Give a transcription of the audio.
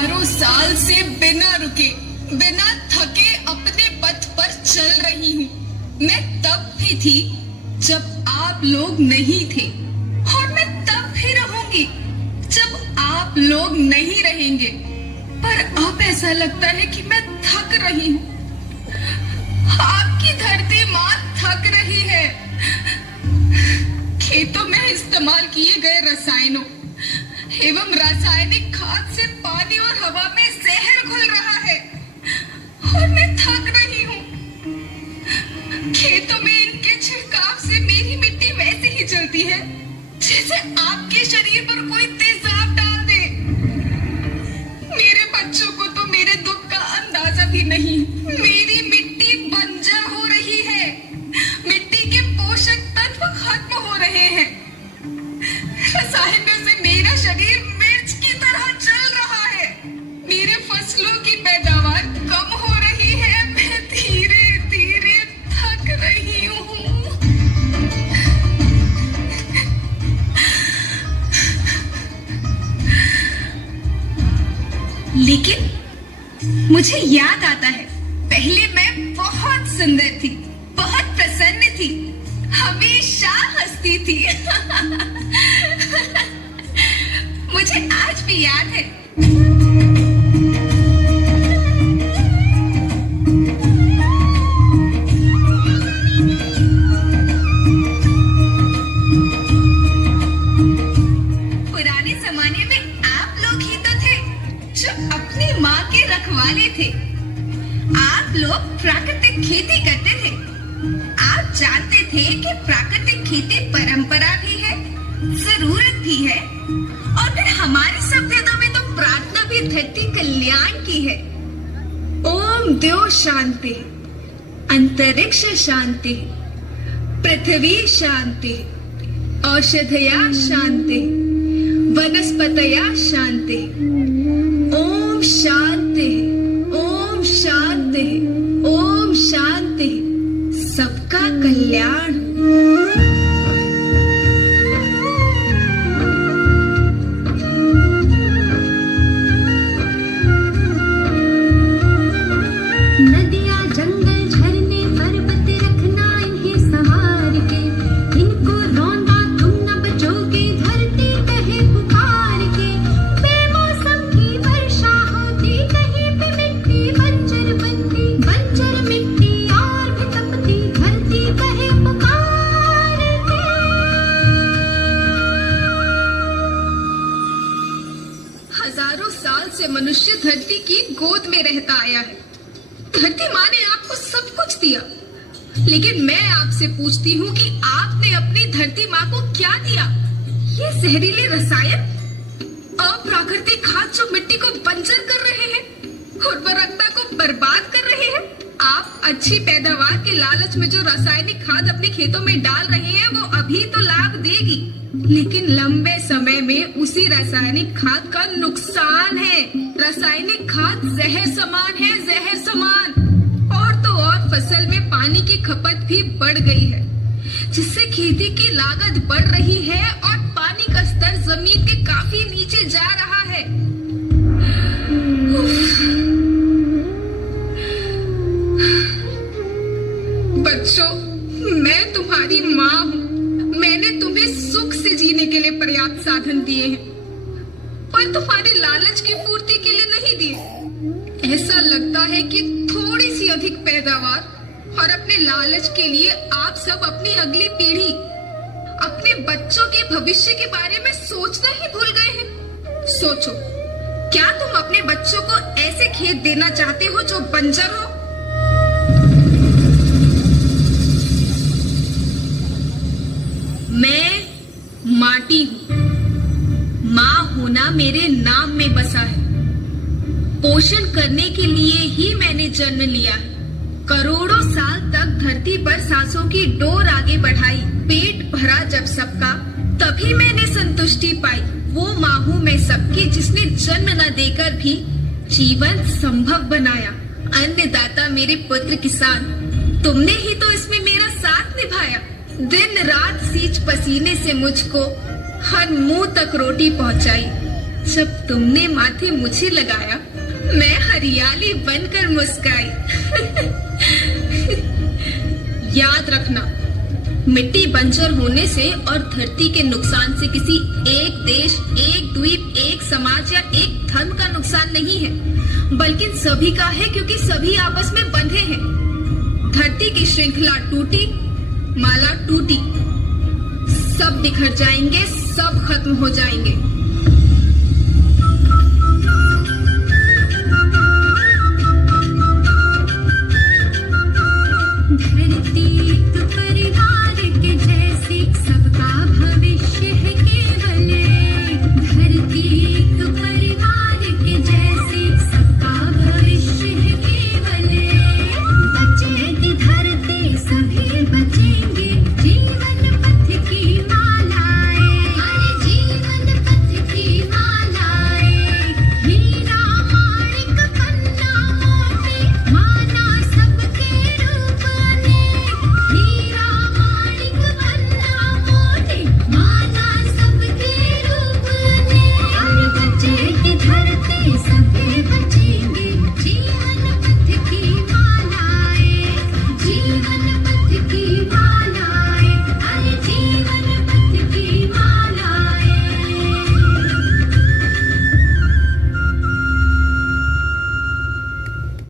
हजारों साल से बिना रुके बिना थके अपने पथ पर चल रही हूँ। मैं तब भी थी जब आप लोग नहीं थे और मैं तब भी रहूंगी जब आप लोग नहीं रहेंगे। पर अब ऐसा लगता है कि मैं थक रही हूँ। आपकी धरती माँ थक रही है। खेतों में इस्तेमाल किए गए रसायनों एवं रासायनिक खाद से पानी और हवा में जहर घुल रहा है और मैं थक रही हूँ। खेतों में इनके छिड़काव से मेरी मिट्टी वैसे ही जलती है जैसे आपके शरीर पर कोई तेजाब डाल दे। मेरे बच्चों को तो मेरे दुख का अंदाजा भी नहीं। मेरी मिट्टी बंजर हो रही है। मिट्टी के पोषक तत्व खत्म हो रहे हैं। रसायनों से मेरा शरीर मिर्च की तरह जल रहा है। मेरे फसलों की पैदावार कम हो रही है। मैं धीरे धीरे थक रही हूँ। लेकिन मुझे याद आता है, पहले मैं बहुत सुंदर थी, बहुत प्रसन्न थी, हमेशा हंसती थी। मुझे आज भी याद है। पुराने जमाने में आप लोग ही तो थे जो अपनी माँ के रखवाले थे। आप लोग प्राकृतिक खेती करते थे। आप जानते थे कि प्राकृतिक खेती परंपरा भी है, जरूरत भी है, और फिर हमारी सभ्यता में तो प्रार्थना भी धरती कल्याण की है। ओम द्यो शांति, अंतरिक्ष शांति, पृथ्वी शांति, औषधया शांति, वनस्पतया शांति। ओम शांति, ओम शांति, ओम शांति। सबका कल्याण। नदियाँ जंगल झरने पर्वत रखना इन्हें संवार के, इनको रौंदा तुम न बचोगे धरती कहे पुकार के। बेमौसम की वर्षा होती कहीं पे मिट्टी बंजर बनती, बंजर मिट्टी और भी तपती धरती कहे पुकार के। हजारों साल से मनुष्य धरती की गोद में रहता आया है। धरती माँ ने आपको सब कुछ दिया, लेकिन मैं आपसे पूछती हूँ कि आपने अपनी धरती माँ को क्या दिया? ये जहरीले रसायन, अप्राकृतिक खाद जो मिट्टी को बंजर कर रहे हैं, उर्वरकता को बर्बाद कर रहे हैं। आप अच्छी पैदावार के लालच में जो रासायनिक खाद अपने खेतों में डाल रहे हैं वो अभी तो लाभ देगी, लेकिन लंबे समय में उसी रासायनिक खाद का नुकसान है। रासायनिक खाद जहर समान है, जहर समान। और तो और फसल में पानी की खपत भी बढ़ गई है, जिससे खेती की लागत बढ़ रही है और पानी का स्तर जमीन के काफी नीचे जा रहा है। बच्चों, मैं तुम्हारी माँ हूँ। मैंने तुम्हें सुख से जीने के लिए पर्याप्त साधन दिए हैं, पर तुम्हारे लालच की पूर्ति के लिए नहीं दिए। ऐसा लगता है कि थोड़ी सी अधिक पैदावार और अपने लालच के लिए आप सब अपनी अगली पीढ़ी, अपने बच्चों के भविष्य के बारे में सोचना ही भूल गए हैं। सोचो, क्या तुम अपने बच्चों को ऐसे खेत देना चाहते हो जो बंजर हो? मैं माटी हूँ। माँ होना मेरे नाम में बसा है। पोषण करने के लिए ही मैंने जन्म लिया है। करोड़ों साल तक धरती पर सांसों की डोर आगे बढ़ाई। पेट भरा जब सबका, तभी मैंने संतुष्टि पाई। वो माँ हूँ मैं सबकी, जिसने जन्म न देकर भी जीवन संभव बनाया। अन्नदाता मेरे पुत्र किसान, तुमने ही तो इसमें मेरा साथ निभाया। दिन रात सींच पसीने से मुझको हर मुंह तक रोटी पहुंचाई। जब तुमने माथे मुझे लगाया, मैं हरियाली बनकर मुस्काई। याद रखना, मिट्टी बंजर होने से और धरती के नुकसान से किसी एक देश, एक द्वीप, एक समाज या एक धर्म का नुकसान नहीं है, बल्कि सभी का है, क्योंकि सभी आपस में बंधे हैं। धरती की श्रृंखला टूटी, माला टूटी, सब बिखर जाएंगे, सब खत्म हो जाएंगे।